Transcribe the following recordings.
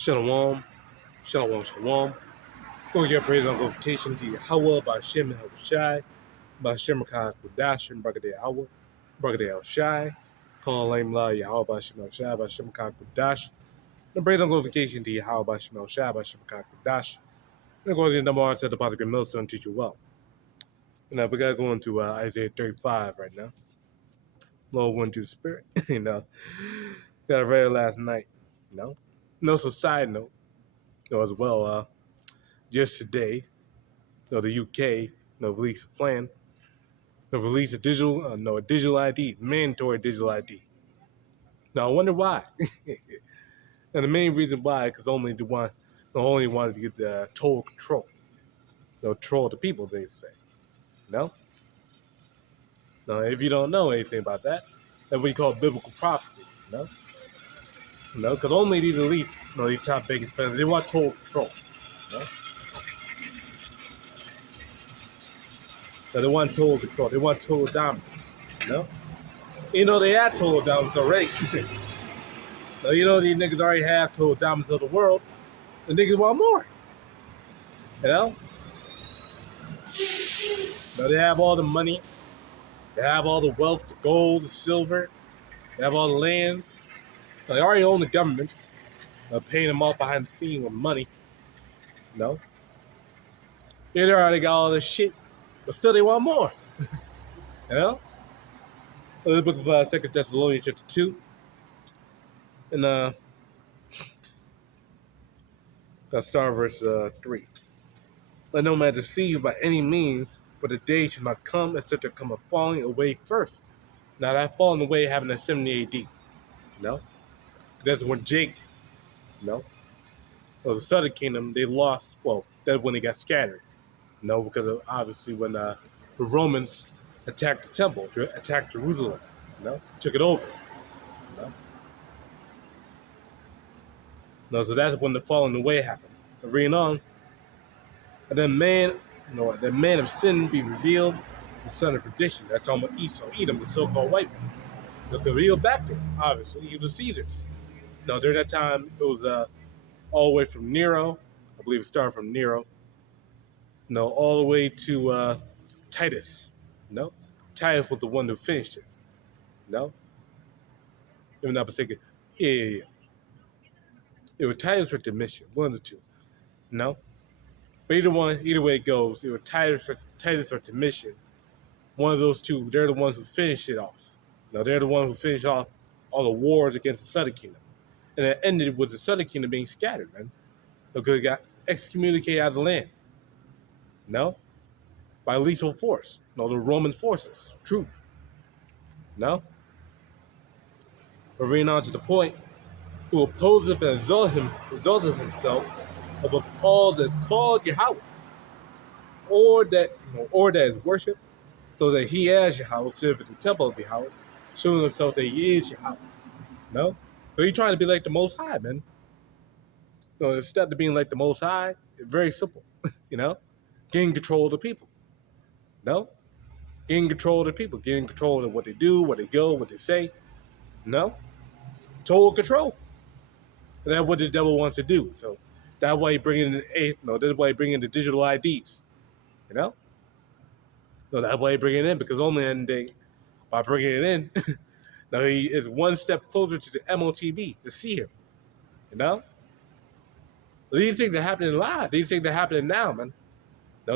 Shalom, shalom, shalom. Go get praise and glorification to YAHAWAH, BAHASHAM, YAHAWASHI, BAHASHAM, QADASH, and BARAK, BARAK, call name La YAHAWAH, BAHASHAM, YAHAWASHI, BAHASHAM, QADASH, and praise and glorification to YAHAWAH, BAHASHAM, YAHAWASHI, BAHASHAM, QADASH, and according to the number one said the Pastor Millstone teach you well. Now we gotta go into Isaiah 35 right now. Lord went to the spirit, got read it last night, So side note, as well, just today, the UK, released a plan to release a digital ID, mandatory digital ID. Now I wonder why. And the main reason why, because only wanted to get the total control, control the people, they say. Now, if you don't know anything about that, that's what we call biblical prophecy. Because only these elites, these top big fans, they want total control. They want total control. They want total dominance. They had total dominance already. Now, these niggas already have total dominance of the world. The niggas want more. Now, they have all the money. They have all the wealth, the gold, the silver. They have all the lands. Now, they already own the governments. They're paying them off behind the scene with money. They already got all this shit. But still, they want more. The book of 2 Thessalonians chapter 2. And I'll start verse 3. Let no man deceive you by any means, for the day shall not come except there come a falling away first. Now that falling away happened in 70 AD. That's when Jake, the southern kingdom, they lost. Well, that's when they got scattered. Because of, obviously when the Romans attacked the temple, attacked Jerusalem, took it over. So that's when the falling away happened. Reading on. And then the man of sin be revealed, the son of perdition. That's talking about Esau, Edom, the so-called white man. The real back there, obviously, he was Caesar's. During that time, it was all the way from Nero, I believe it started from Nero, all the way to Titus. Titus was the one who finished it. If I'm not mistaken. Yeah. It was Titus or Domitian, one of the two. But either way it goes, it was Titus or Domitian. One of those two, they're the ones who finished it off. They're the ones who finished off all the wars against the Southern Kingdom. And it ended with the Southern Kingdom being scattered, man. Because it got excommunicated out of the land. By lethal force. The Roman forces. True. But reading on to the point, who opposeth and exalteth himself above all that is called Yahawah, or that is worshipped, so that he as Yahawah serveth in the temple of Yahawah, showing himself that he is Yahawah. So he's trying to be like the Most High, man. Instead of being like the Most High, it's very simple. Getting control of the people. Getting control of the people, getting control of what they do, where they go, what they say. Total control. And that's what the devil wants to do. So that's why he bringing that's why he bringing the digital IDs. That's why he bringing it in, because only in the day, by bringing it in, now he is one step closer to the MOTB to see him. These things are happening live. These things are happening now, man.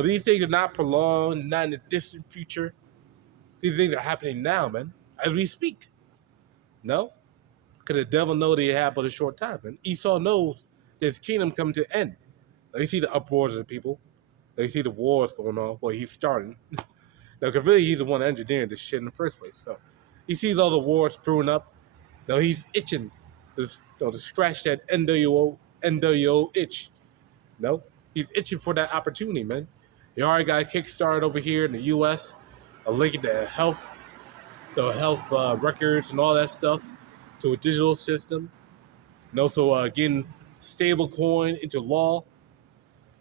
These things are not prolonged, not in the distant future. These things are happening now, man, as we speak. Because the devil knows they have but a short time, man. Esau knows that his kingdom coming to an end. You see the uproars of the people. You see the wars going on. Well, he's starting. Because really he's the one engineering this shit in the first place. So he sees all the wars brewing up. He's itching to scratch that NWO itch. He's itching for that opportunity, man. He already got a kickstart over here in the U.S., linking the health records and all that stuff to a digital system. So getting stable coin into law.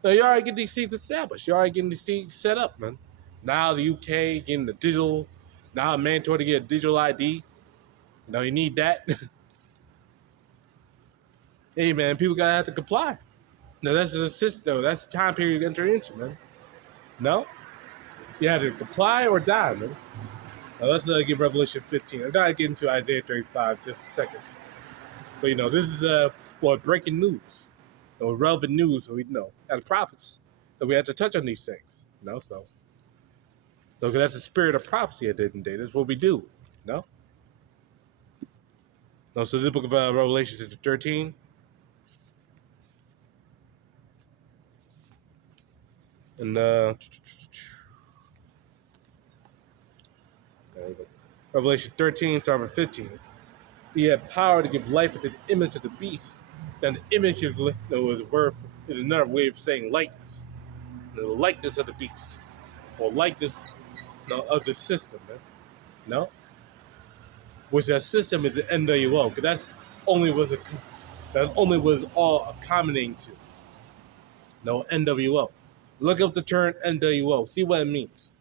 You already get these things established. You already getting these things set up, man. Now the UK getting the digital, now mandatory to get a digital ID. You need that. Hey man, people gotta have to comply. No, that's the system. No, that's the time period you enter into, man. No, you had to comply or die, man. Now let's get Revelation 15. I gotta get into Isaiah 35 just a second. But this is breaking news, relevant news. So as prophets, that we have to touch on these things. So look, that's the spirit of prophecy at the end of the day. That's what we do. No, no. So this book of Revelation is 13, and Revelation 13, starting with 15. He had power to give life to the image of the beast. And the image is a word is another way of saying likeness. The likeness of the beast, or likeness of the system. Man. No, which that system is the NWO, because that's only was all accommodating to. No, NWO. Look up the term NWO. See what it means.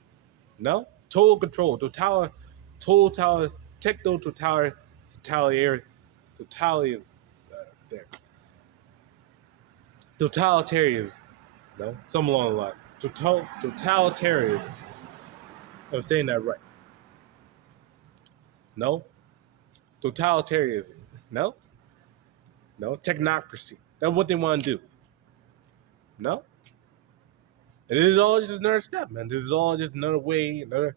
No, total control, totalitarian, there. Totalitarianism. No, some along the line. Totalitarianism. I'm saying that right. No, totalitarianism. No, no, technocracy. That's what they want to do. No, and this is all just another step, man. This is all just another way, another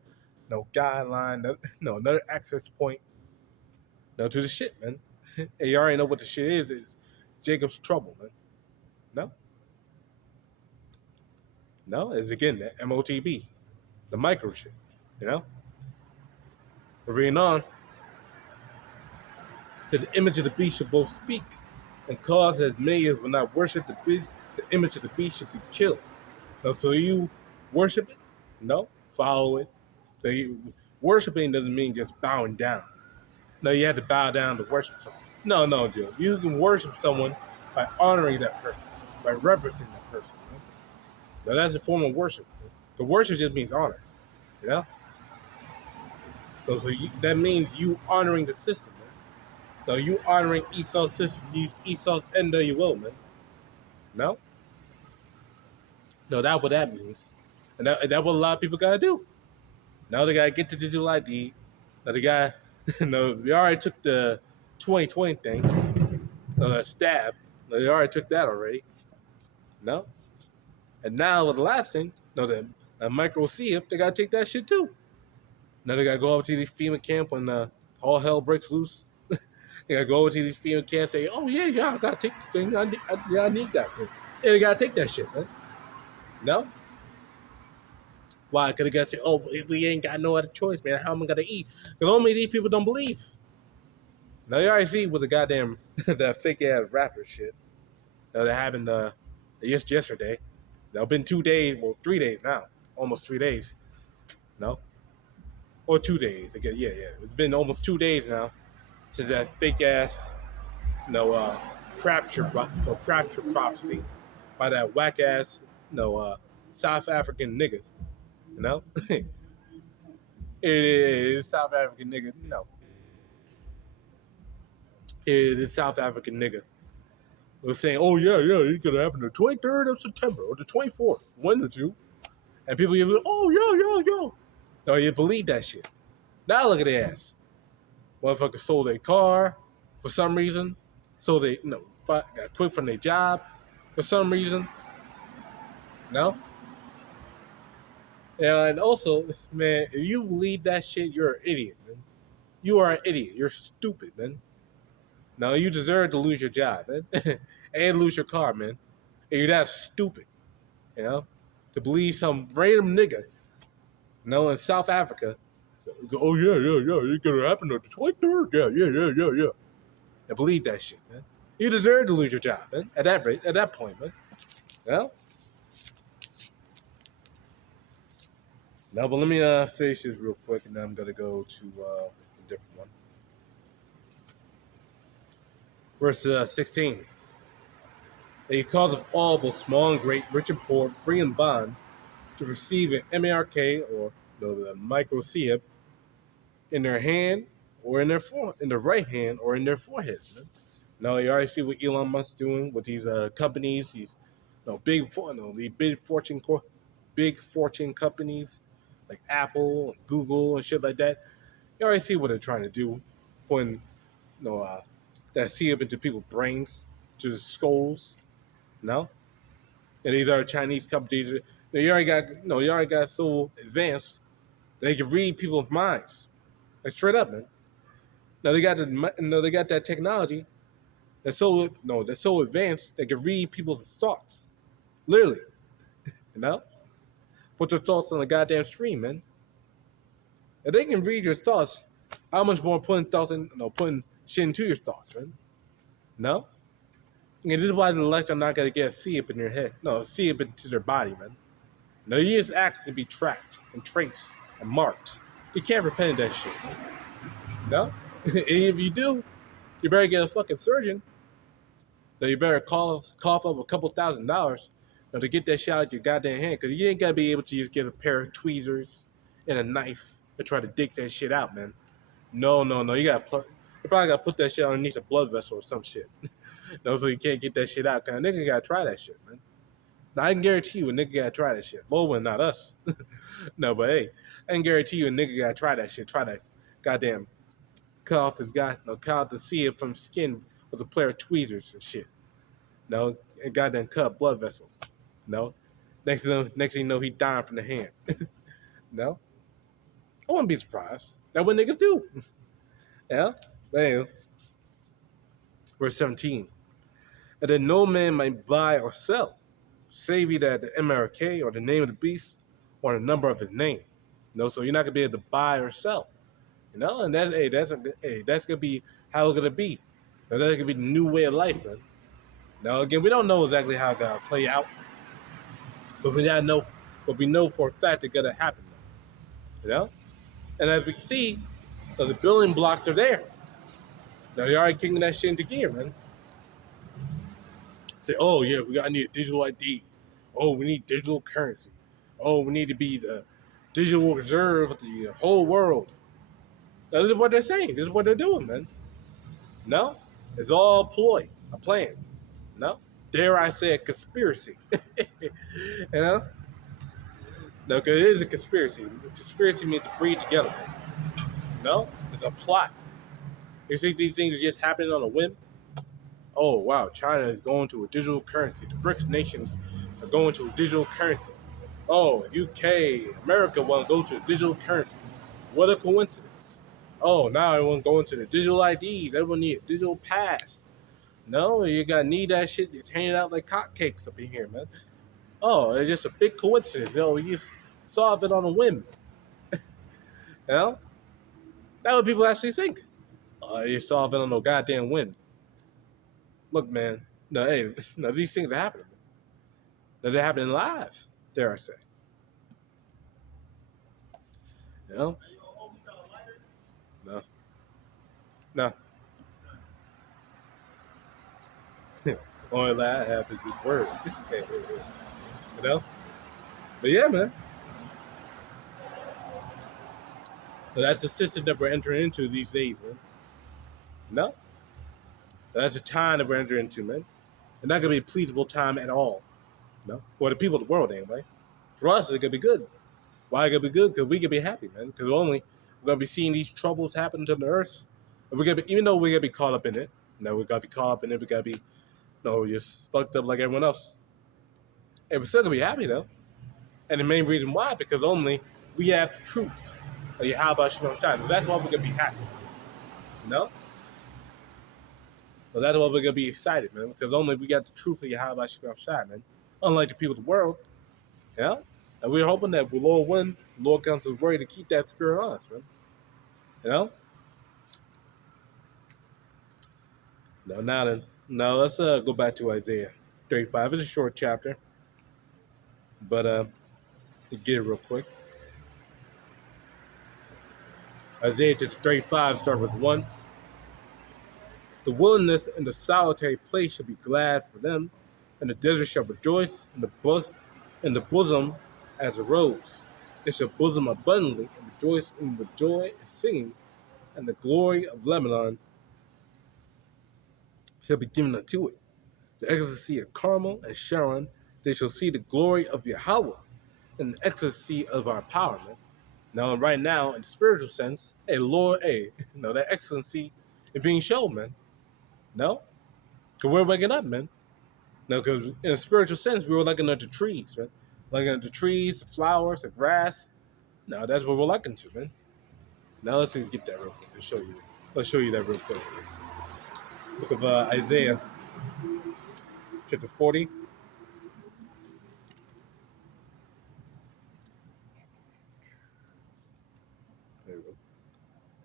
guideline, another access point, to the shit, man. And you already know what the shit is. It's Jacob's trouble, man. No, no, it's again the MOTB, the microchip. We're reading on. That the image of the beast should both speak and cause as many as will not worship the image of the beast should be killed. Now, so you worship it? No, follow it. So worshiping doesn't mean just bowing down. No, you have to bow down to worship someone. No, Joe. You can worship someone by honoring that person, by reverencing that person. Now, that's a form of worship. The worship just means honor. So that means you honoring the system. No, you honoring Esau's system, Esau's NWO, man. No? No, that's what that means. And that's what a lot of people gotta do. Now they gotta get the digital ID. Now they got, we already took the 2020 thing, stab. They already took that already. No? And now with the last thing, the micro C-up, they gotta take that shit too. Now they gotta go over to these FEMA camp when all hell breaks loose. They gotta go over to these FEMA camps and say, oh yeah, I gotta take the thing. I need that thing. Yeah, they gotta take that shit, man. No? Why? Because they gotta say, oh, if we ain't got no other choice, man, how am I gonna eat? Because only these people don't believe. Now you already see with the goddamn that fake ass rapper shit that happened just yesterday. It's been 2 days, 3 days now, almost 3 days. No, or 2 days. Again, yeah. It's been almost 2 days now since that fake ass, capture prophecy by that whack ass, South African nigga. It is South African nigga. It is South African nigga. Was saying, oh yeah, it's gonna happen the 23rd of September or the 24th, one or two. And people give it, oh yo. No, you believe that shit. Now look at their ass. Motherfucker sold their car for some reason. So they got quit from their job for some reason. No? And also, man, if you believe that shit, you're an idiot, man. You are an idiot. You're stupid, man. No, you deserve to lose your job, man. And lose your car, man. And you're that stupid, to believe some random nigga, in South Africa. So, oh yeah, it's gonna happen on the 23rd. Yeah. And believe that shit, man. You deserve to lose your job, man. At that rate, at that point, man. Now, but let me finish this real quick, and then I'm gonna go to a different one. Verse 16. He causeth all, both small and great, rich and poor, free and bond, to receive an MARK, or the micro C-up, in their hand or in their right hand or in their foreheads, man. No, you already see what Elon Musk's doing with these companies. These, the big fortune companies like Apple, and Google, and shit like that. You already see what they're trying to do, putting that seed up into people's brains, to skulls. No, and these are Chinese companies. You already got so advanced that they can read people's minds, like straight up, man. Now they got that technology that's so advanced they can read people's thoughts, literally. You know, put your thoughts on the goddamn screen, man. If they can read your thoughts, how much more putting shit into your thoughts, man? No, and this is why the elect are not gonna get a see up in your head. No, see up into their body, man. No, you just ask to be tracked and traced and marked. You can't repent of that shit. No, and if you do, you better get a fucking surgeon. So you better cough up a couple $1,000s to get that shit out of your goddamn hand, because you ain't gotta be able to just get a pair of tweezers and a knife to try to dig that shit out, man. No, no, no. You probably gotta put that shit underneath a blood vessel or some shit. No, so you can't get that shit out. Cause a nigga gotta try that shit, man. Now I can guarantee you a nigga gotta try that shit. Lowen, not us. No, but hey, I can guarantee you a nigga gotta try that shit. Try to goddamn cut off cut off the seed from skin with a pair of tweezers and shit. No, and goddamn cut blood vessels. No, next thing you know, he dying from the hand. No, I wouldn't be surprised. That's what niggas do. Yeah, anyway, verse 17. And that no man might buy or sell, save either the MRK or the name of the beast or the number of his name. So you're not gonna be able to buy or sell. And that's gonna be how it's gonna be. That's gonna be the new way of life, man. Now again, we don't know exactly how it's gonna play out, but we know for a fact it's gonna happen. And as we can see, the building blocks are there. Now they're already kicking that shit into gear, man. Say, oh yeah, I need a digital ID. Oh, we need digital currency. Oh, we need to be the digital reserve of the whole world. Now, this is what they're saying. This is what they're doing, man. No, it's all a plan. No, dare I say a conspiracy? you know, no, because it is a conspiracy. A conspiracy means to breed together. No, it's a plot. You see these things are just happening on a whim. Oh wow, China is going to a digital currency. The BRICS nations are going to a digital currency. Oh, UK, America want to go to a digital currency. What a coincidence. Oh, now everyone going to the digital IDs. Everyone need a digital pass. No, you gotta need that shit just handed out like hotcakes up in here, man. Oh, it's just a big coincidence. You just solve it on a whim. You know? That's what people actually think. You solve it on no goddamn whim. Look, man. No, hey, no, these things are happening. No, they're happening live, dare I say. You know? No. No. Only that happens is word. you know? But yeah, man. But that's the system that we're entering into these days, man. No? That's the time that we're entering into, man. It's not gonna be a pleasable time at all. No? For the people of the world, anyway. For us, it's gonna be good. Why it gonna be good? Because we can be happy, man. Because we're gonna be seeing these troubles happen to the earth. And even though we're gonna be caught up in it, we're gonna be caught up in it, we gotta be just fucked up like everyone else. And we're still gonna be happy though. And the main reason why, because only we have the truth of YAHAWASHI. That's why we're gonna be happy. But that's why we're gonna be excited, man. Because only we got the truth of YAHAWASHI, man. Unlike the people of the world, And we're hoping that with Lord win, Lord comes to worry to keep that spirit on us, man. You know? No, now then. Now let's go back to Isaiah 35. It's a short chapter. But get it real quick. Isaiah 35, start with 1. The wilderness and the solitary place shall be glad for them, and the desert shall rejoice in the bosom as a rose. It shall bosom abundantly and rejoice in the joy and singing, and the glory of Lebanon shall be given unto it. The excellency of Carmel and Sharon, they shall see the glory of Yahawah and the excellency of our power, man. Now, right now, in the spiritual sense, hey, Lord, hey, that excellency is being shown, man. No? Because we're waking up, man. No, because in a spiritual sense, we were looking at the trees, man. Looking at the trees, the flowers, the grass. No, that's what we're looking to, man. Now let's get that real quick and show you. Let's show you that real quick. Book of Isaiah, chapter 40. There we go.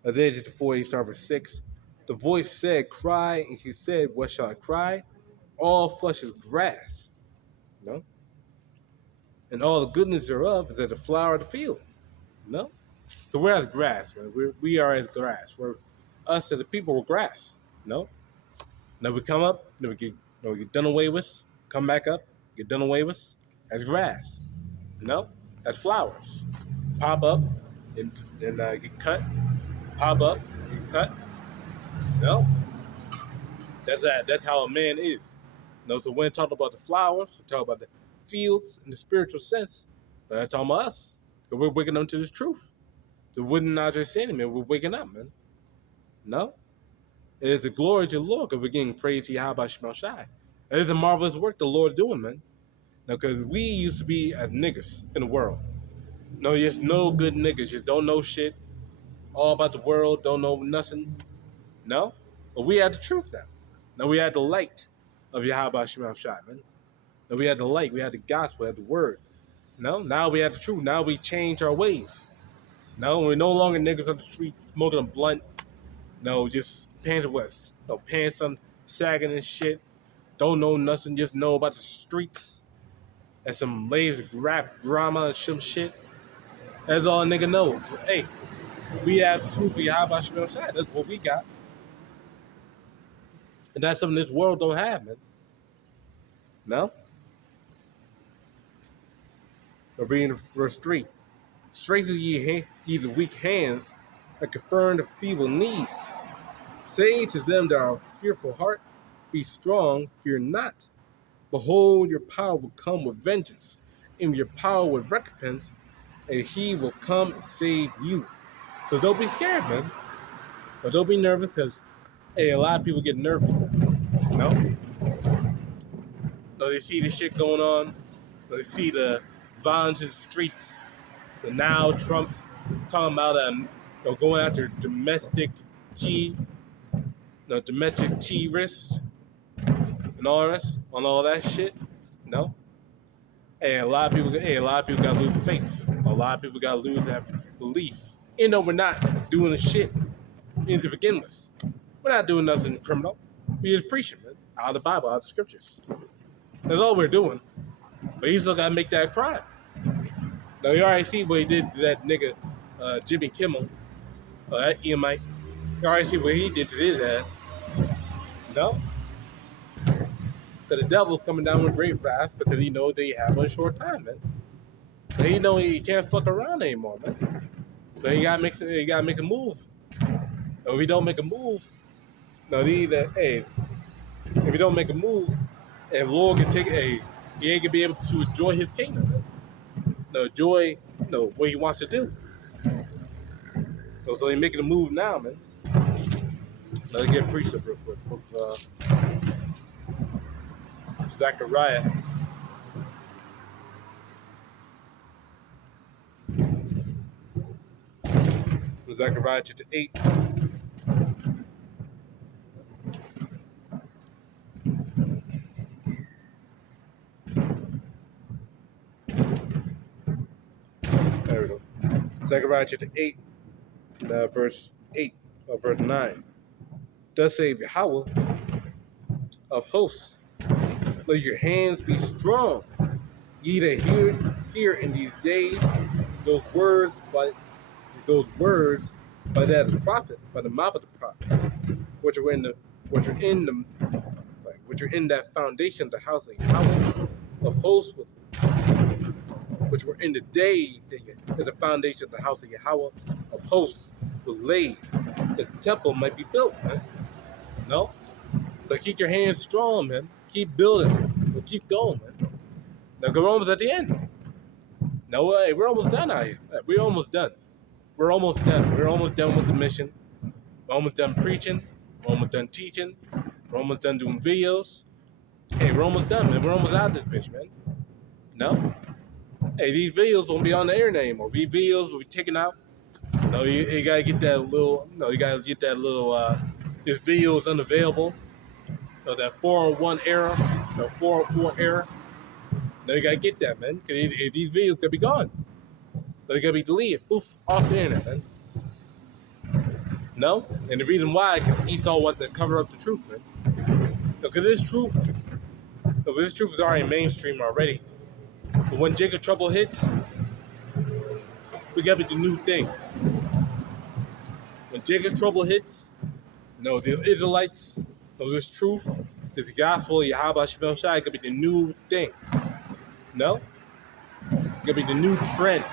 Isaiah chapter 40, start verse 6. The voice said, cry, and he said, what shall I cry? All flesh is grass, no? And all the goodness thereof is as a flower of the field, no? So we're as grass, man. We are as grass. We're us as a people, we're grass, no? Now we come up, then we get done away with, come back up, get done away with, as grass, no? As flowers. Pop up, and get cut, pop up, get cut, no? That's how a man is. So when talking about the flowers, we talk about the fields in the spiritual sense. But I'm talking about us. Because we're waking up to this truth. The wooden not just saying, man, we're waking up, man. No? It is a glory to the Lord because we're getting praise to YAHAWASHI. It is a marvelous work the Lord's doing, man. Now, because we used to be as niggas in the world. No, just no good niggas. Just don't know shit. All about the world. Don't know nothing. No? But we have the truth now. Now we have the light of YAHAWASHI, man. Now we have the light. We have the gospel. We have the word. No? Now we have the truth. Now we change our ways. No, we're no longer niggas on the street smoking a blunt. No, just pants west. No, pants on sagging and shit. Don't know nothing. Just know about the streets and some lazy rap drama and some shit. That's all a nigga knows. So, hey, we have the truth of YAHAWASHI. That's what we got. And that's something this world don't have, man. No? I'm reading verse 3. Strengthen ye the weak hands, and confirm the feeble knees. Say to them that are fearful heart, be strong, fear not. Behold, your power will come with vengeance, and your power with recompense, and he will come and save you. So don't be scared, man. But don't be nervous, because, hey, a lot of people get nervous. No? They see the shit going on. They see the violence in the streets. And now Trump's talking about going after domestic terrorists and all that shit. No. Hey, a lot of people gotta lose faith. A lot of people gotta lose that belief. We're not doing the shit to begin with. We're not doing nothing criminal. We just preaching, man, out of the Bible, out of the scriptures. That's all we're doing. But you still gotta make that a crime. Now, you already see what he did to that nigga, Jimmy Kimmel, that Edomite. You already see what he did to his ass. No? Because the devil's coming down with great wrath because he knows that he have a short time, man. But he know he can't fuck around anymore, man. But he gotta make a move. If he don't make a move, if he don't make a move, and the Lord can he ain't gonna be able to enjoy his kingdom, man. Enjoy, what he wants to do. So he's making a move now, man. Let's get a precept real quick. Book of Zechariah. Zechariah chapter 8. There we go. Zechariah chapter 8, verse 8, verse 9. Thus saith Yahawah of hosts, let your hands be strong, ye that hear in these days those words by that of the prophet, by the mouth of the prophets, which are in that foundation of the house of Yahawah of hosts, which were in the day that the foundation of the house of Yahawah of hosts was laid, the temple might be built, man. No? So keep your hands strong, man. Keep building. We'll keep going, man. Now, we're almost at the end. No way. We're almost done out here. We're almost done. We're almost done. We're almost done with the mission. We're almost done preaching. We're almost done teaching. We're almost done doing videos. Hey, we're almost done, man. We're almost out of this bitch, man. No? Hey, these videos won't be on the air anymore. These videos will be taken out. No, you gotta get that little. No, you gotta get that little. This video is unavailable. No, that 401 error, no 404 error. No, you gotta get that, man. Cause these videos gonna be gone. They're gonna be deleted, poof, off the internet, man. No, and the reason why, because Esau wants to cover up the truth, man. Because this truth is already mainstream already. But when Jacob trouble hits, we gotta be the new thing. When Jacob trouble hits, no, the Israelites, no, this truth, this gospel, YAHAWASHI, could be the new thing. No? It could be the new trend.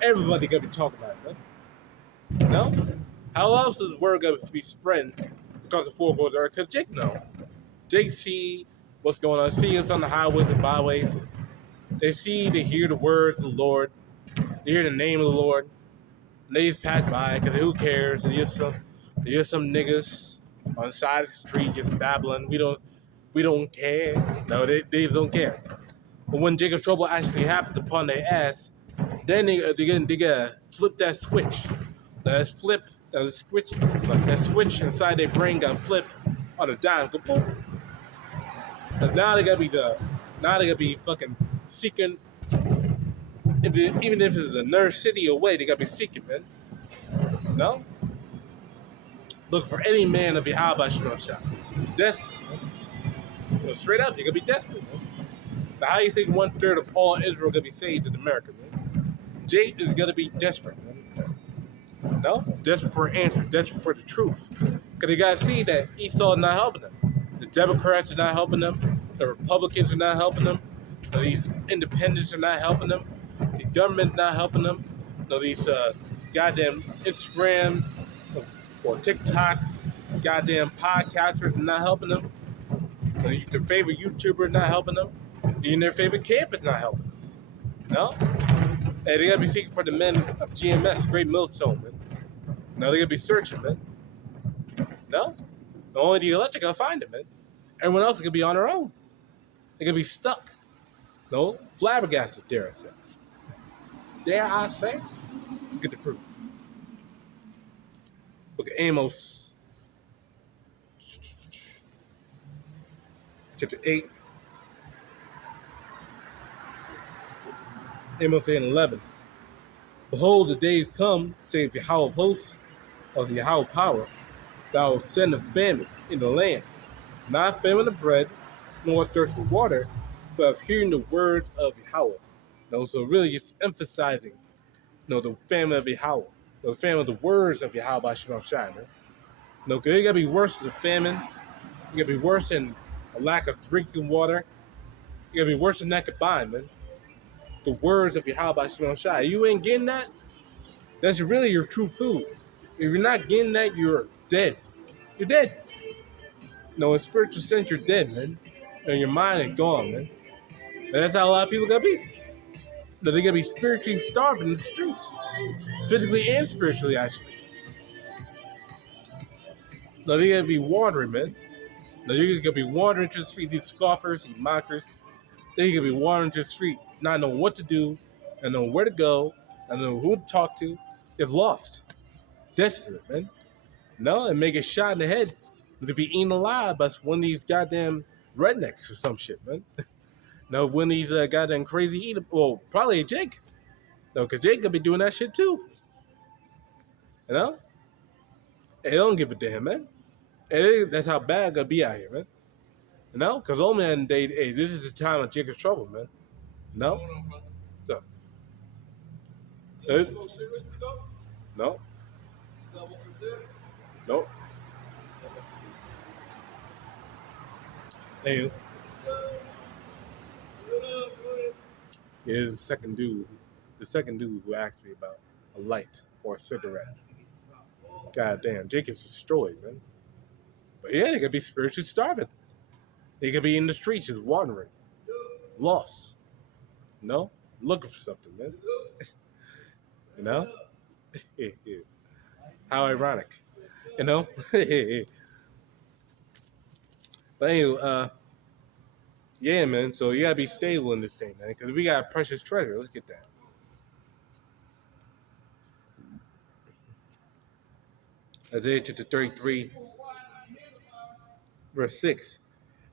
Everybody gonna be talking about it, man. No? How else is the word gonna be spreading because the four goals are? Because Jake know. Jake see what's going on. See us on the highways and byways. They hear the words of the Lord. They hear the name of the Lord. And they just pass by because who cares? There's some niggas on the side of the street just babbling. We don't care. No, they don't care. But when Jacob's trouble actually happens upon their ass, then they gotta flip that switch. That switch. It's like that switch inside their brain got flipped on a dime. Go boom. But now they gotta be fucking seeking. Even if it's another city away, they gotta be seeking, man. No? Look for any man of YAHAWASHI. Desperate. Straight up, you're gonna be desperate, man. But how you think 1/3 of all Israel gonna be saved in America, man? Jake is gonna be desperate, man. No? Desperate for an answer, desperate for the truth. Because you gotta see that Esau not helping them. The Democrats are not helping them. The Republicans are not helping them. No, these independents are not helping them. The government not helping them. No, these goddamn Instagram or TikTok goddamn podcasters are not helping them. No, their favorite YouTuber not helping them. Even their favorite camp is not helping them. No? Hey, they gotta be seeking for the men of GMS, Great Millstone, man. No, they gotta be searching, man. No? Only the elect are gonna find it, man. Everyone else is gonna be on their own. They're gonna be stuck. No? Flabbergasted, dare I say. Dare I say? Get the proof. Look at Amos. Chapter 8. Amos 8 and 11. Behold, the days come, saith Yahweh of hosts, of the Yahweh power, thou wilt send a famine in the land, not famine of bread, nor thirst for water, but of hearing the words of Yahweh. No, so really just emphasizing, the famine of Yahweh, the famine of the words of Yahweh by Shema Shai, man. No, because it gotta be worse than the famine. It gotta be worse than a lack of drinking water. It gotta be worse than that combined, man. The words of Yahweh by Shema Shai. You ain't getting that? That's really your true food. If you're not getting that, you're dead. You're dead. No, in spiritual sense, you're dead, man. And your mind is gone, man. And that's how a lot of people gotta be. They're gonna be spiritually starving in the streets. Physically and spiritually, actually. No, they gotta be wandering, man. No, you're gonna be wandering to the street, these scoffers, these mockers. They're gonna be wandering to the street, not knowing what to do, and knowing where to go, and knowing who to talk to. They're lost. Desperate, man. No, and may get shot in the head. To be eaten alive by one of these goddamn rednecks or some shit, man. No, one of these goddamn crazy eaters. Well, probably a Jake. No, because Jake could be doing that shit too. You know? They don't give a damn, man. That's how bad it's gonna be out here, man. You know? Because old man, hey, this is the time of Jacob's trouble, man. No? So. No? No? Hey, here's the second dude who asked me about a light or a cigarette. God damn, Jake is destroyed, man. But yeah, they could be spiritually starving. They could be in the streets just wandering, lost, you know, looking for something, man. You know? How ironic, you know? But anyway, yeah, man. So you gotta be stable in this thing, man, because we got precious treasure. Let's get that. Isaiah chapter 33, verse 6.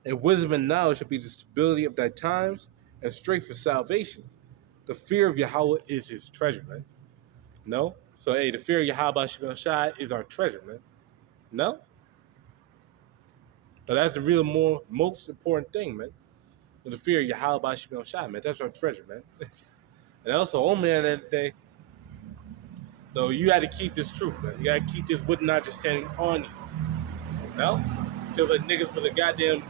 And wisdom and knowledge shall be the stability of thy times, and strength for salvation. The fear of Yahweh is his treasure, man. No? So, hey, the fear of Yahweh Shai is our treasure, man. No? So that's the real most important thing, man. The fear of Yahweh Shai, man. That's our treasure, man. And also, oh man, that day, no, you got to keep this truth, man. You got to keep this wood not just standing on you. No? Just like niggas with a goddamn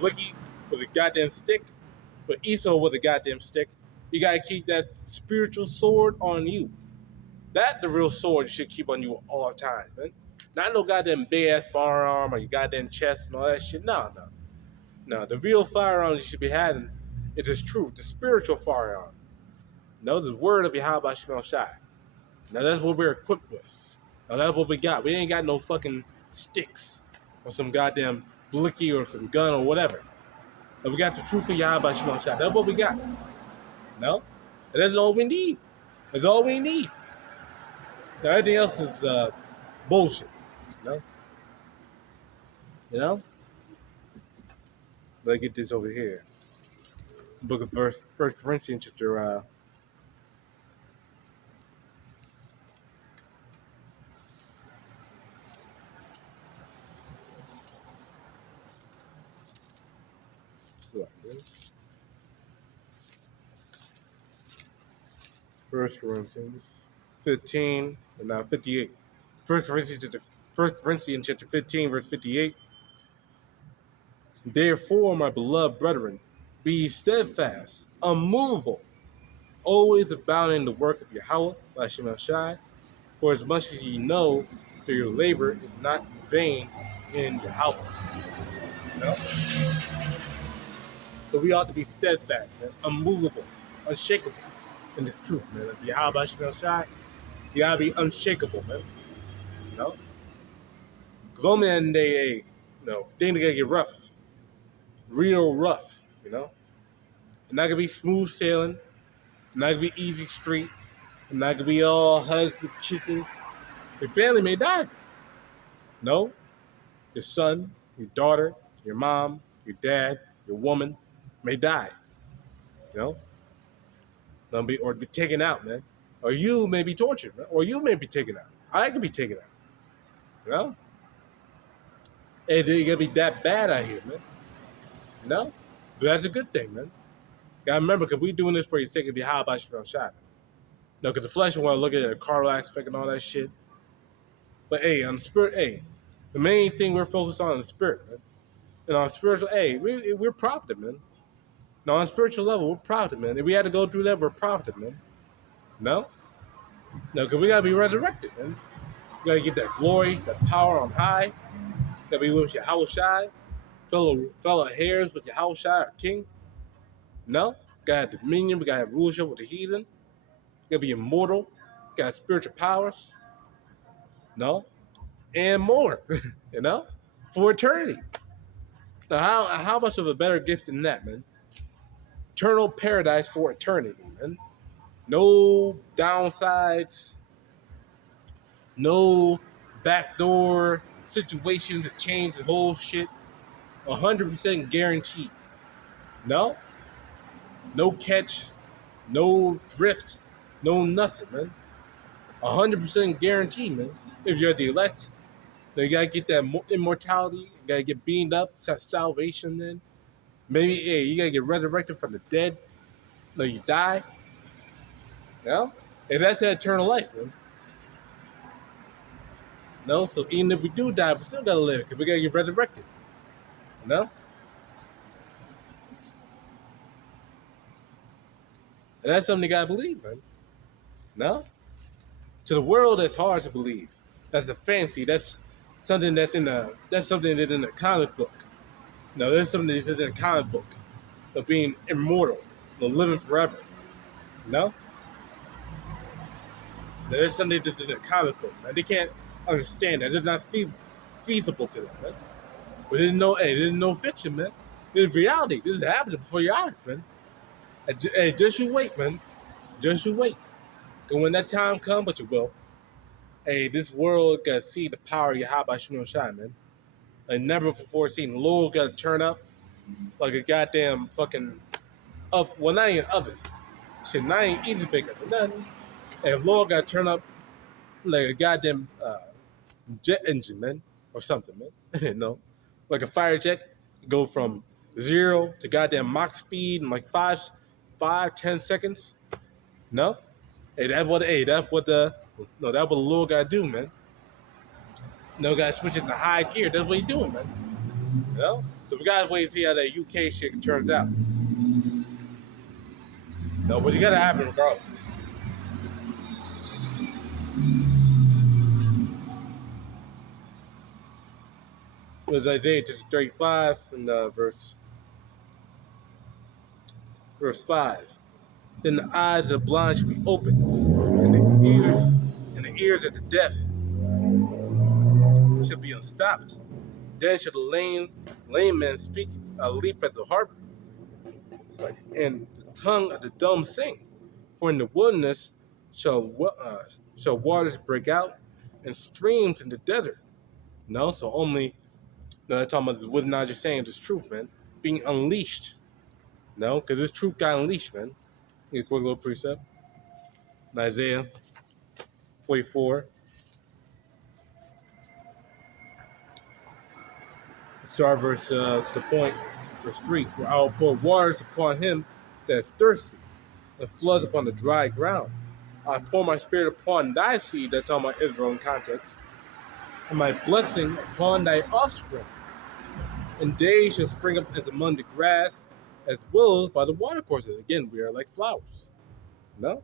blicky, with a goddamn stick, but Esau with a goddamn stick. You got to keep that spiritual sword on you. That the real sword you should keep on you all the time, man. Not no goddamn big ass firearm or your goddamn chest and all that shit. No. No, the real firearm you should be having is this truth, the spiritual firearm. No, the word of Yahweh Shemel Shai. Now that's what we're equipped with. Now that's what we got. We ain't got no fucking sticks or some goddamn blicky or some gun or whatever. But we got the truth of Yahweh Shemel Shai. That's what we got. No? And that's all we need. That's all we need. Now everything else is bullshit. You know? You know? Let's get this over here. Book of First Corinthians chapter First Corinthians 15 and now 58. First Corinthians chapter 15, verse 58. Therefore, my beloved brethren, be steadfast, unmovable, always abounding in the work of Yahweh, Hashem Shai, for as much as ye know that your labor is not in vain in Yahweh. You know? So we ought to be steadfast, man, unmovable, unshakable in this truth, man. If Yahweh Hashem Shai, you gotta be unshakable, man. You know? Because all men, things are gonna get rough. Real rough, you know? It's not gonna be smooth sailing. It's not gonna be easy street. It's not gonna be all hugs and kisses. Your family may die. No? Your son, your daughter, your mom, your dad, your woman may die. You know? Or be taken out, man. Or you may be tortured, man. Or you may be taken out. I could be taken out. You know? Hey, it gonna be that bad out here, man. You know? But that's a good thing, man. Gotta remember, because we doing this for the sake of Yahweh Shemel Shai. No, because the flesh want to look at it, the carnal aspect and all that shit. But hey, on the spirit, hey, the main thing we're focused on is the spirit, man. And on spiritual, hey, we're profited, man. Now on a spiritual level, we're profited, man. If we had to go through that, we're profited, man. No, because we gotta be resurrected, man. We gotta get that glory, that power on high. Gotta be with Yahweh Shai, fellow heirs with Yahweh Shai, our King. No, gotta have dominion. We gotta have rulership with the heathen. Gotta be immortal. Got spiritual powers. No, and more. You know, for eternity. Now, how much of a better gift than that, man? Eternal paradise for eternity, man. No downsides, no backdoor situations that change the whole shit. 100% guaranteed. No? No catch, no drift, no nothing, man. 100% guaranteed, man. If you're the elect, then you gotta get that immortality. You gotta get beamed up, salvation, man. Maybe, hey, you gotta get resurrected from the dead. No, you die. You know? And that's that eternal life, man. No, so even if we do die, we still gotta live because we gotta get resurrected. You know? And that's something you gotta believe, man. No? To the world, that's hard to believe. That's a fancy. That's something that's something that's in a comic book. No, there's something that's in a comic book of being immortal, living forever. No, there's something that's in a comic book. Man. They can't understand that. It's not feasible to them. Man. But they didn't know. Hey, they didn't know fiction, man. This is reality. This is happening before your eyes, man. Hey, just you wait, man. Just you wait. And when that time comes, but you will. Hey, this world gotta see the power of YAHAWASHI, man. Like never before seen. The Lord gotta turn up like a goddamn fucking oven. Well, not even oven. Shit, not even eating bigger than nothing. And Lord gotta turn up like a goddamn jet engine, man, or something, man. You know, like a fire jet, go from 0 to goddamn Mach speed in like 10 seconds. No, that's what the Lord gotta do, man. No, gotta switch it to high gear. That's what he's doing, man. You know, so we gotta wait and see how that UK shit turns out. No, but you gotta happen regardless. It was Isaiah 35 and verse 5. Then the eyes of the blind shall be opened, and the ears of the deaf shall be unstopped. Then shall the lame man speak, leap at the harp. It's like, and the tongue of the dumb sing. For in the wilderness shall waters break out, and streams in the desert. No, so only no. They're talking about this. What not just saying this truth, man, being unleashed. No, because this truth got unleashed, man. Get a quick little precept. In Isaiah 44. Start verse to the point, verse 3. For I will pour waters upon him that is thirsty, and floods upon the dry ground. I pour my spirit upon thy seed, that's talking about Israel in context, and my blessing upon thy offspring. And they shall spring up as among the grass, as willows by the watercourses. Again, we are like flowers. No?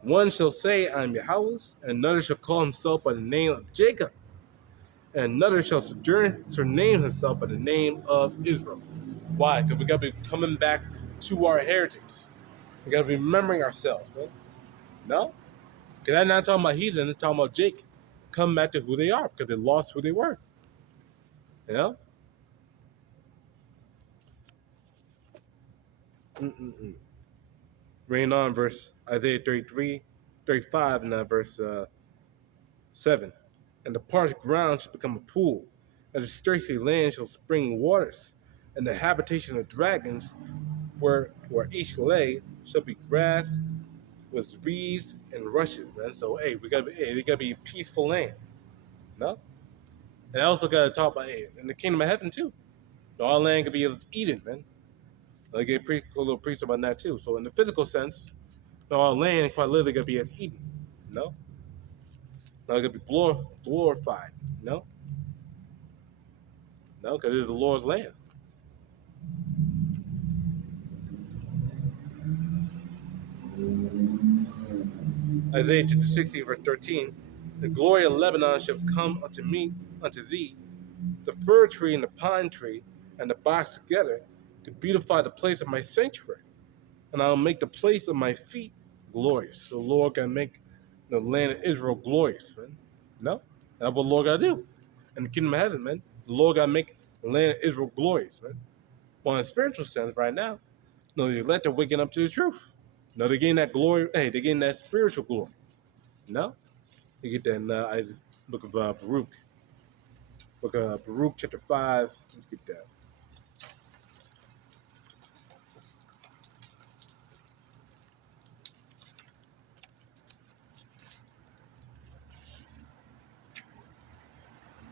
One shall say, I am Yahweh's, and another shall call himself by the name of Jacob, and another shall surname himself by the name of Israel. Why? Because we got to be coming back to our heritage. We got to be remembering ourselves, man. No? Because I'm not talking about heathen, I'm talking about Jake. Come back to who they are, because they lost who they were. You know? Reading on verse Isaiah 35, and verse 7. And the parched ground shall become a pool, and the thirsty land shall spring waters, and the habitation of dragons, where each lay, shall be grass with reeds and rushes, man. So hey, it gotta be a peaceful land. No? And I also gotta talk about in the kingdom of heaven too. All land could be Eden, man. I get a little priest about that too. So in the physical sense, all land quite literally gonna be as Eden. No? Now it could be glorified. No? No, because it is the Lord's land. Isaiah 60, verse 13. The glory of Lebanon shall come unto thee, the fir tree and the pine tree and the box together, to beautify the place of my sanctuary. And I'll make the place of my feet glorious. So the Lord can make the land of Israel glorious, man. No? That's what the Lord got to do. In the kingdom of heaven, man, the Lord got to make the land of Israel glorious, man. Well, in a spiritual sense, right now, no, the elect are waking up to the truth. No, they're getting that glory. Hey, they're getting that spiritual glory. No? You get that in book of Baruch. Book of Baruch, chapter 5. Let's get that.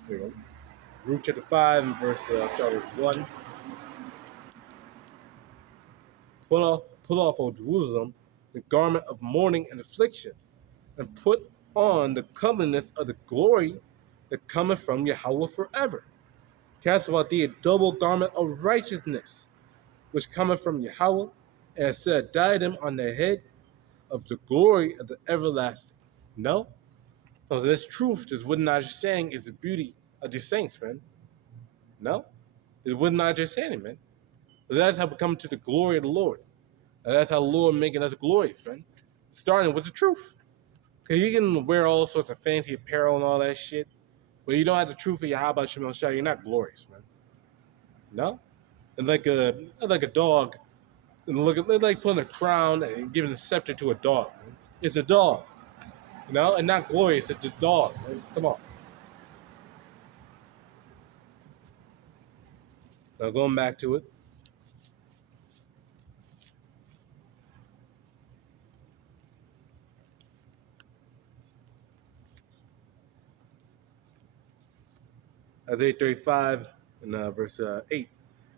There you go. Baruch chapter 5 and start verse 1. Put off, O Jerusalem, the garment of mourning and affliction, and put on the comeliness of the glory that cometh from Yahweh forever. Cast about thee a double garment of righteousness, which cometh from Yahweh, and set a diadem on the head of the glory of the everlasting. No? So this truth, this what I'm saying, is the beauty of the saints, man. No, it would not just say it, man. But that's how we come to the glory of the Lord. And that's how the Lord making us glorious, man. Starting with the truth. Because you can wear all sorts of fancy apparel and all that shit, but you don't have the truth of Yahweh Shemel Shai, you're not glorious, man. No? It's like a dog. It's like putting a crown and giving a scepter to a dog, man. It's a dog. And not glorious, it's a dog, man. Come on. Now going back to it. Isaiah 35 and verse 8.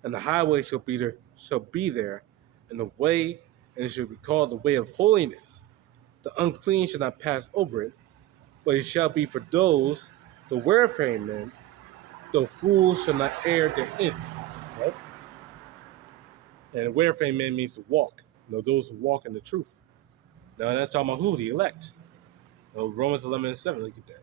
And the highway shall be there, and the way, and it shall be called the way of holiness. The unclean shall not pass over it, but it shall be for those, the wayfaring men, the fools shall not err therein. Right? And wayfaring men means to walk. Those who walk in the truth. Now that's talking about who? The elect. Romans 11 and 7, look at that.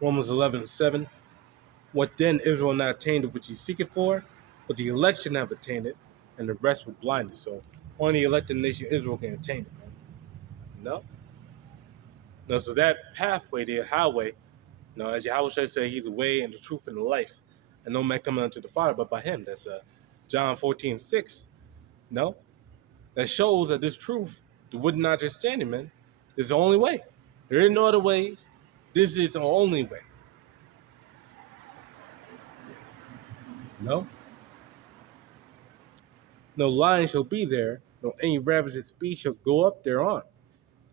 Romans 11 and 7. What then Israel not attained which he seeketh for, but the election have attained it, and the rest were blinded. So only the elected nation Israel can attain it, man. No, so that pathway, the highway, as Yahweh said, he's the way and the truth and the life. And no man coming unto the Father but by him. That's John 14:6. No? That shows that this truth, the wood not just standing, man, is the only way. There is no other ways. This is the only way. No? No lion shall be there, no any ravenous beast shall go up thereon.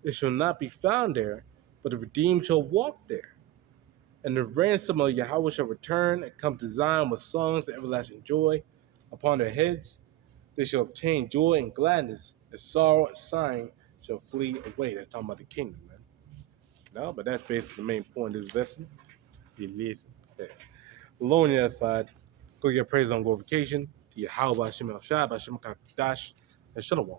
It shall not be found there, but the redeemed shall walk there. And the ransom of Yahweh shall return and come to Zion with songs of everlasting joy upon their heads. They shall obtain joy and gladness, and sorrow and sighing shall flee away. That's talking about the kingdom, man. No, but that's basically the main point of this lesson. You listen. Yeah. Lord unified. Go get praise on glorification. Yahawah Shemel Shai, Bashem QADASH, and Shalom.